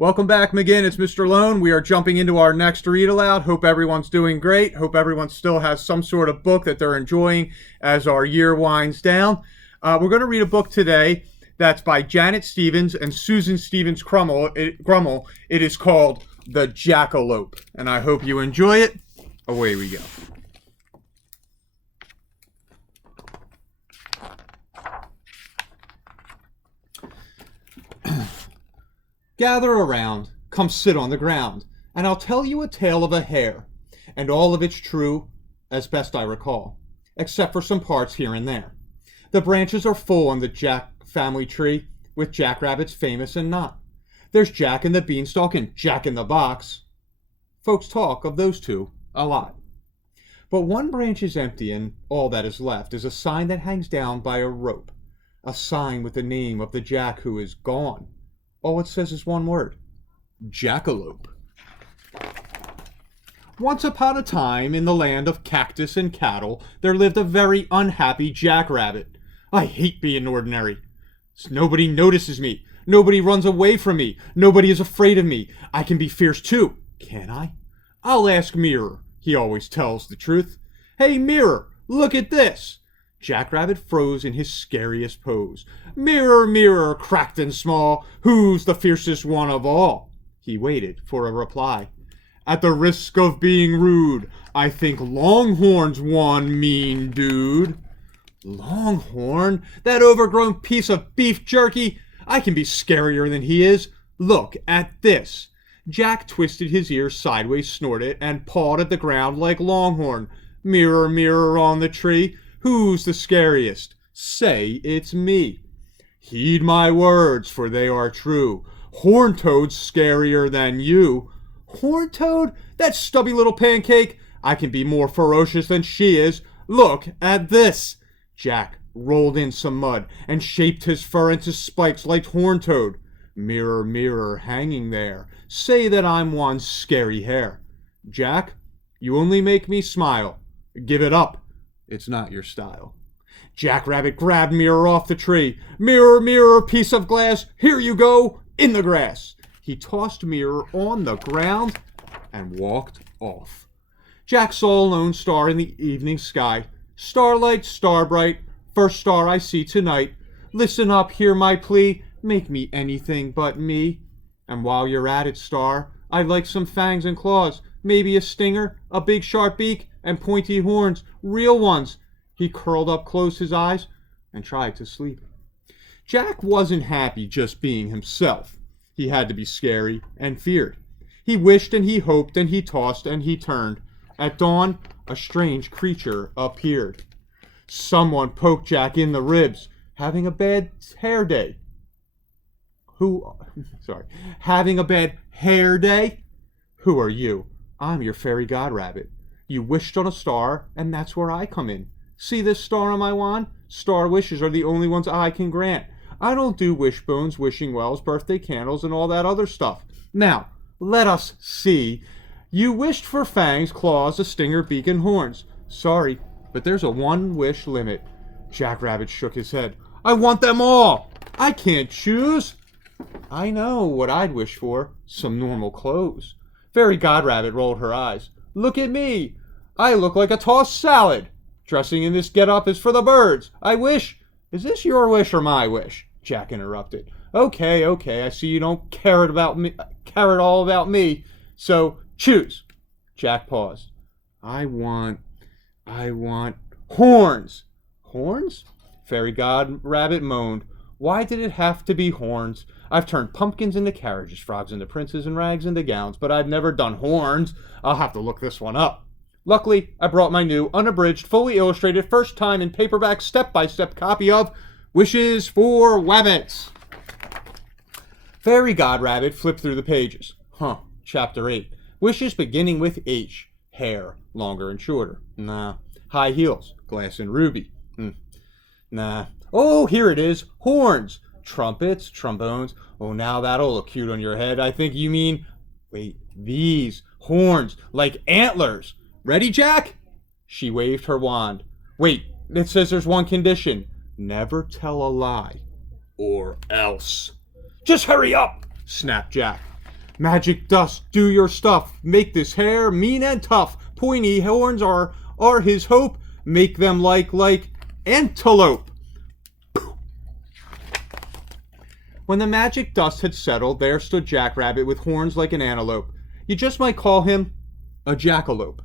Welcome back, McGinn. It's Mr. Lohn. We are jumping into our next read aloud. Hope everyone's doing great. Hope everyone still has some sort of book that they're enjoying as our year winds down. We're going to read a book today that's by Janet Stevens and Susan Stevens Grummel. It is called The Jackalope, and I hope you enjoy it. Away we go. Gather around, come sit on the ground, and I'll tell you a tale of a hare, and all of it's true, as best I recall, except for some parts here and there. The branches are full on the Jack family tree, with jackrabbits famous and not. There's Jack in the beanstalk and Jack in the box. Folks talk of those two a lot. But one branch is empty, and all that is left is a sign that hangs down by a rope, a sign with the name of the Jack who is gone. All it says is one word: Jackalope. Once upon a time, in the land of cactus and cattle, there lived a very unhappy jackrabbit. I hate being ordinary. Nobody notices me. Nobody runs away from me. Nobody is afraid of me. I can be fierce too, can't I? I'll ask Mirror. He always tells the truth. Hey, Mirror, look at this. Jackrabbit froze in his scariest pose. Mirror, mirror, cracked and small, who's the fiercest one of all? He waited for a reply. At the risk of being rude, I think Longhorn's one mean dude. Longhorn? That overgrown piece of beef jerky? I can be scarier than he is. Look at this. Jack twisted his ears sideways, snorted, and pawed at the ground like Longhorn. Mirror, mirror on the tree, who's the scariest? Say it's me. Heed my words, for they are true. Horntoad's scarier than you. Horntoad? That stubby little pancake? I can be more ferocious than she is. Look at this. Jack rolled in some mud and shaped his fur into spikes like Horntoad. Mirror, mirror, hanging there, say that I'm one scary hare. Jack, you only make me smile. Give it up. It's not your style. Jackrabbit grabbed Mirror off the tree. Mirror, mirror, piece of glass, here you go, in the grass. He tossed Mirror on the ground and walked off. Jack saw a lone star in the evening sky. Starlight, star bright, first star I see tonight. Listen up, hear my plea, make me anything but me. And while you're at it, star, I'd like some fangs and claws, maybe a stinger, a big sharp beak, and pointy horns, real ones. He curled up, closed his eyes, and tried to sleep. Jack wasn't happy just being himself. He had to be scary and feared. He wished and he hoped and he tossed and he turned. At dawn, a strange creature appeared. Someone poked Jack in the ribs, having a bad hair day. Having a bad hair day? Who are you? I'm your fairy god rabbit. You wished on a star, and that's where I come in. See this star on my wand? Star wishes are the only ones I can grant. I don't do wishbones, wishing wells, birthday candles, and all that other stuff. Now, let us see. You wished for fangs, claws, a stinger, beak, and horns. Sorry, but there's a one-wish limit. Jackrabbit shook his head. I want them all. I can't choose. I know what I'd wish for. Some normal clothes. Fairy god rabbit rolled her eyes. Look at me. I look like a tossed salad. Dressing in this get-up is for the birds. I wish... Is this your wish or my wish? Jack interrupted. Okay, I see you don't care at all about me. So, choose. Jack paused. I want horns. Horns? Fairy god rabbit moaned. Why did it have to be horns? I've turned pumpkins into carriages, frogs into princes, and rags into gowns, but I've never done horns. I'll have to look this one up. Luckily, I brought my new, unabridged, fully illustrated, first time in paperback, step-by-step copy of Wishes for Wabbits. Fairy god rabbit flipped through the pages. Chapter 8. Wishes beginning with H. Hair, longer and shorter. Nah. High heels, glass and ruby. Nah. Oh, here it is. Horns. Trumpets, trombones. Oh, now that'll look cute on your head. I think you mean... Wait, these. Horns. Like antlers. Ready, Jack? She waved her wand. Wait, it says there's one condition. Never tell a lie. Or else. Just hurry up, snapped Jack. Magic dust, do your stuff. Make this hare mean and tough. Pointy horns are his hope. Make them like antelope. When the magic dust had settled, there stood Jackrabbit with horns like an antelope. You just might call him a jackalope.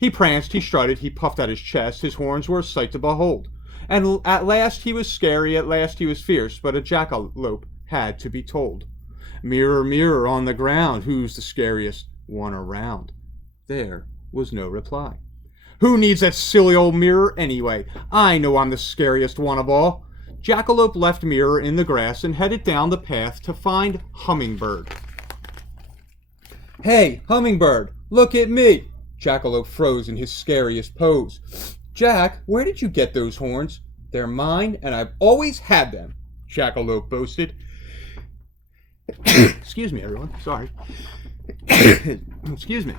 He pranced, he strutted, he puffed out his chest. His horns were a sight to behold. And at last he was scary, at last he was fierce, but a jackalope had to be told. Mirror, mirror on the ground, who's the scariest one around? There was no reply. Who needs that silly old mirror anyway? I know I'm the scariest one of all. Jackalope left Mirror in the grass and headed down the path to find Hummingbird. Hey, Hummingbird, look at me! Jackalope froze in his scariest pose. Jack, where did you get those horns? They're mine, and I've always had them, Jackalope boasted. Excuse me, everyone. Sorry. Excuse me.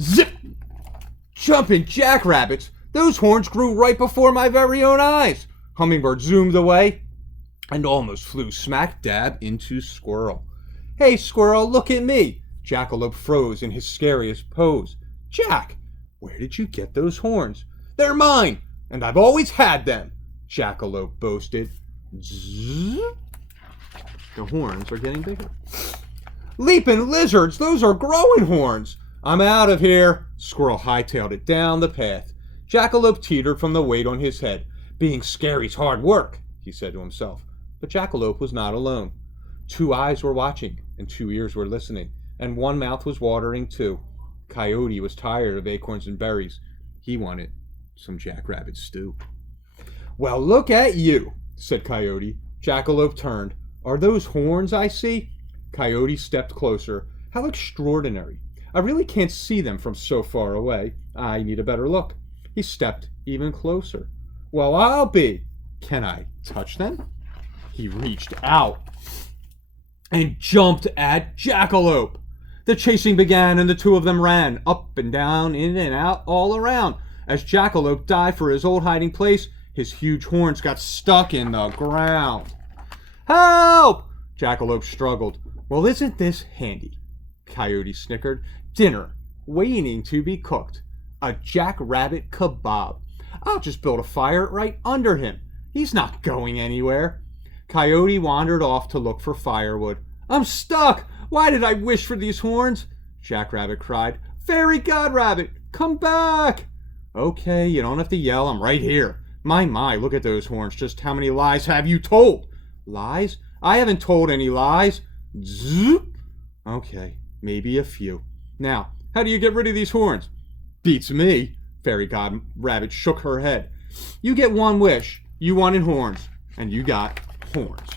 Zip! Jumping jackrabbits! Those horns grew right before my very own eyes! Hummingbird zoomed away and almost flew smack dab into Squirrel. Hey, Squirrel, look at me! Jackalope froze in his scariest pose. Jack, where did you get those horns? They're mine, and I've always had them, Jackalope boasted. Zzz. The horns are getting bigger. Leaping lizards, those are growing horns. I'm out of here. Squirrel hightailed it down the path. Jackalope teetered from the weight on his head. Being scary's hard work, he said to himself. But Jackalope was not alone. 2 eyes were watching, and 2 ears were listening, and 1 mouth was watering too. Coyote was tired of acorns and berries. He wanted some jackrabbit stew. Well, look at you, said Coyote. Jackalope turned. Are those horns I see? Coyote stepped closer. How extraordinary. I really can't see them from so far away. I need a better look. He stepped even closer. Well, I'll be. Can I touch them? He reached out and jumped at Jackalope. The chasing began, and the 2 of them ran up and down, in and out, all around. As Jackalope dived for his old hiding place, his huge horns got stuck in the ground. Help! Jackalope struggled. Well, isn't this handy? Coyote snickered. Dinner, waiting to be cooked. A jackrabbit kebab. I'll just build a fire right under him. He's not going anywhere. Coyote wandered off to look for firewood. I'm stuck! Why did I wish for these horns? Jackrabbit cried. Fairy Godrabbit, come back! Okay, you don't have to yell. I'm right here. My, look at those horns. Just how many lies have you told? Lies? I haven't told any lies. Zoop! Okay, maybe a few. Now, how do you get rid of these horns? Beats me. Fairy Godrabbit shook her head. You get 1 wish. You wanted horns, and you got horns.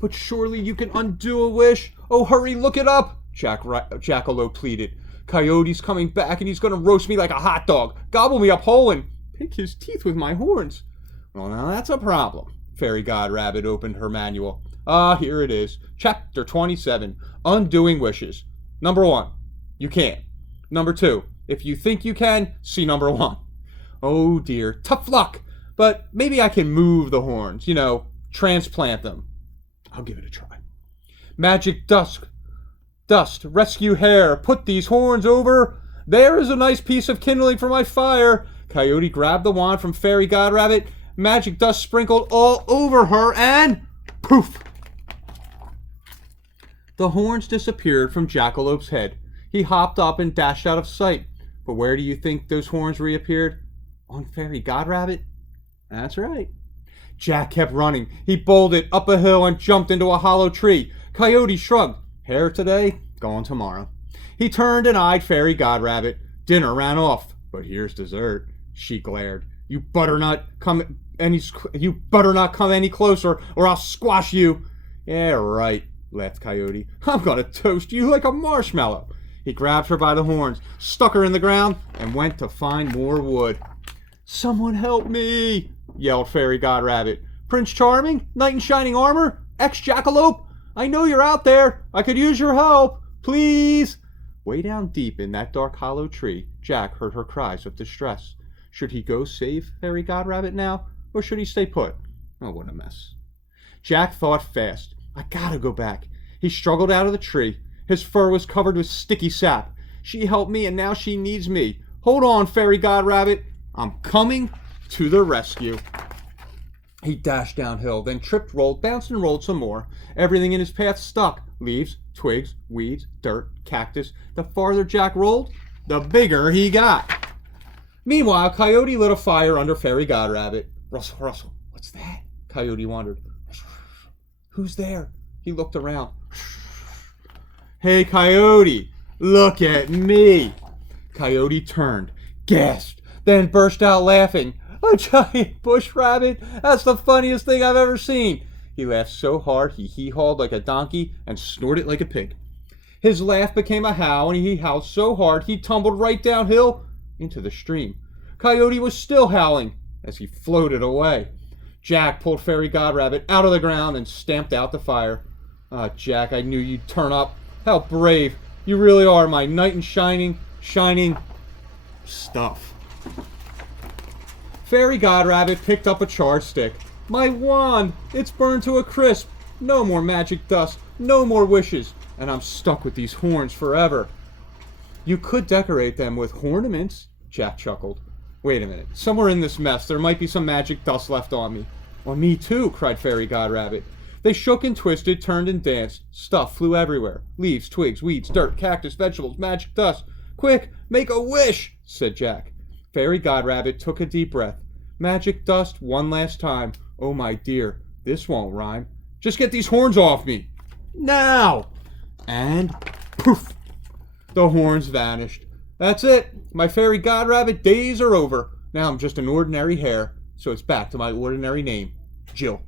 But surely you can undo a wish. Oh, hurry, look it up, Jackalope pleaded. Coyote's coming back, and he's going to roast me like a hot dog, gobble me up whole, and pick his teeth with my horns. Well, now that's a problem. Fairy Godrabbit opened her manual. Here it is. Chapter 27, Undoing Wishes. Number 1, you can't. Number 2, if you think you can, see number 1. Oh dear, tough luck. But maybe I can move the horns, transplant them. I'll give it a try. Magic dust, rescue hare, put these horns over. There is a nice piece of kindling for my fire. Coyote grabbed the wand from Fairy Godrabbit. Magic dust sprinkled all over her, and poof! The horns disappeared from Jackalope's head. He hopped up and dashed out of sight. But where do you think those horns reappeared? On Fairy Godrabbit? That's right. Jack kept running. He bolted up a hill and jumped into a hollow tree. Coyote shrugged. Hare today, gone tomorrow. He turned and eyed Fairy Godrabbit. Dinner ran off. But here's dessert. She glared. You butternut come any closer, or I'll squash you. Yeah, right, laughed Coyote. I'm gonna toast you like a marshmallow. He grabbed her by the horns, stuck her in the ground, and went to find more wood. Someone help me, yelled Fairy Godrabbit. Prince Charming? Knight in shining armor? Ex-Jackalope? I know you're out there. I could use your help. Please. Way down deep in that dark hollow tree, Jack heard her cries of distress. Should he go save Fairy Godrabbit now, or should he stay put? Oh, what a mess. Jack thought fast. I gotta go back. He struggled out of the tree. His fur was covered with sticky sap. She helped me, and now she needs me. Hold on, Fairy Godrabbit. I'm coming to the rescue. He dashed downhill, then tripped, rolled, bounced, and rolled some more. Everything in his path stuck. Leaves, twigs, weeds, dirt, cactus. The farther Jack rolled, the bigger he got. Meanwhile, Coyote lit a fire under Fairy Godrabbit. Rustle, rustle. What's that? Coyote wondered. Who's there? He looked around. Hey, Coyote, look at me. Coyote turned, gasped, then burst out laughing. A giant bush rabbit? That's the funniest thing I've ever seen. He laughed so hard he hee-hawed like a donkey and snorted like a pig. His laugh became a howl, and he howled so hard he tumbled right downhill into the stream. Coyote was still howling as he floated away. Jack pulled Fairy Godrabbit out of the ground and stamped out the fire. Ah, Jack, I knew you'd turn up. How brave. You really are my knight in shining stuff. Fairy Godrabbit picked up a charred stick. My wand! It's burned to a crisp. No more magic dust. No more wishes. And I'm stuck with these horns forever. You could decorate them with ornaments, Jack chuckled. Wait a minute. Somewhere in this mess there might be some magic dust left on me. On me too, cried Fairy Godrabbit. They shook and twisted, turned and danced. Stuff flew everywhere. Leaves, twigs, weeds, dirt, cactus, vegetables, magic dust. Quick, make a wish, said Jack. Fairy Godrabbit took a deep breath. Magic dust one last time. Oh, my dear, this won't rhyme. Just get these horns off me. Now! And poof! The horns vanished. That's it. My Fairy Godrabbit days are over. Now I'm just an ordinary hare, so it's back to my ordinary name, Jill.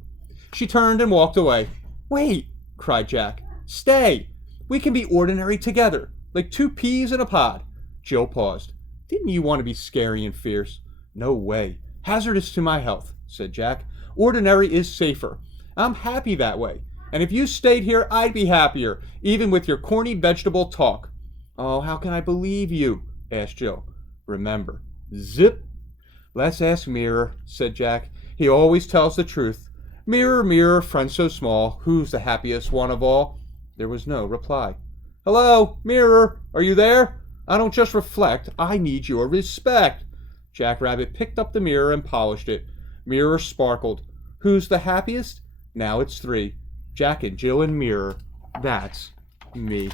She turned and walked away. Wait, cried Jack. Stay. We can be ordinary together, like two peas in a pod. Jill paused. Didn't you want to be scary and fierce? No way. Hazardous to my health, said Jack. Ordinary is safer. I'm happy that way. And if you stayed here, I'd be happier, even with your corny vegetable talk. Oh, how can I believe you? Asked Jill. Remember, zip. Let's ask Mirror, said Jack. He always tells the truth. Mirror, mirror, friend so small, who's the happiest one of all? There was no reply. Hello, Mirror, are you there? I don't just reflect, I need your respect. Jack Rabbit picked up the mirror and polished it. Mirror sparkled. Who's the happiest? Now it's 3. Jack and Jill and Mirror. That's me.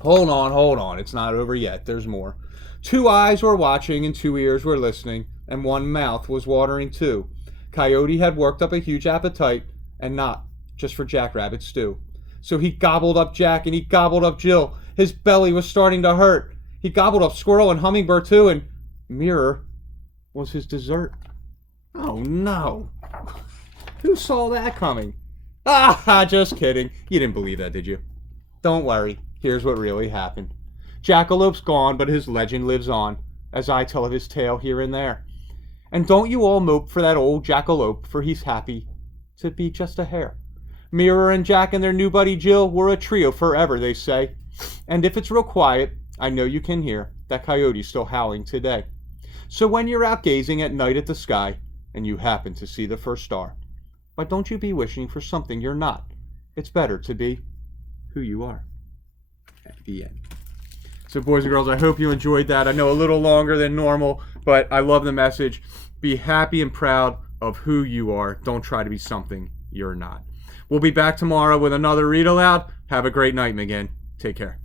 Hold on. It's not over yet. There's more. 2 eyes were watching and 2 ears were listening, and 1 mouth was watering too. Coyote had worked up a huge appetite, and not just for Jackrabbit stew. So he gobbled up Jack and he gobbled up Jill. His belly was starting to hurt. He gobbled up Squirrel and Hummingbird too, and Mirror was his dessert. Oh no. Who saw that coming? Ah, just kidding. You didn't believe that, did you? Don't worry. Here's what really happened. Jackalope's gone, but his legend lives on, as I tell of his tale here and there. And don't you all mope for that old Jackalope, for he's happy to be just a hare. Mirror and Jack and their new buddy Jill were a trio forever, they say. And if it's real quiet, I know you can hear that coyote still howling today. So when you're out gazing at night at the sky, and you happen to see the first star, but don't you be wishing for something you're not. It's better to be who you are. At the end. So boys and girls, I hope you enjoyed that. I know a little longer than normal, but I love the message. Be happy and proud of who you are. Don't try to be something you're not. We'll be back tomorrow with another read aloud. Have a great night, McGinn. Take care.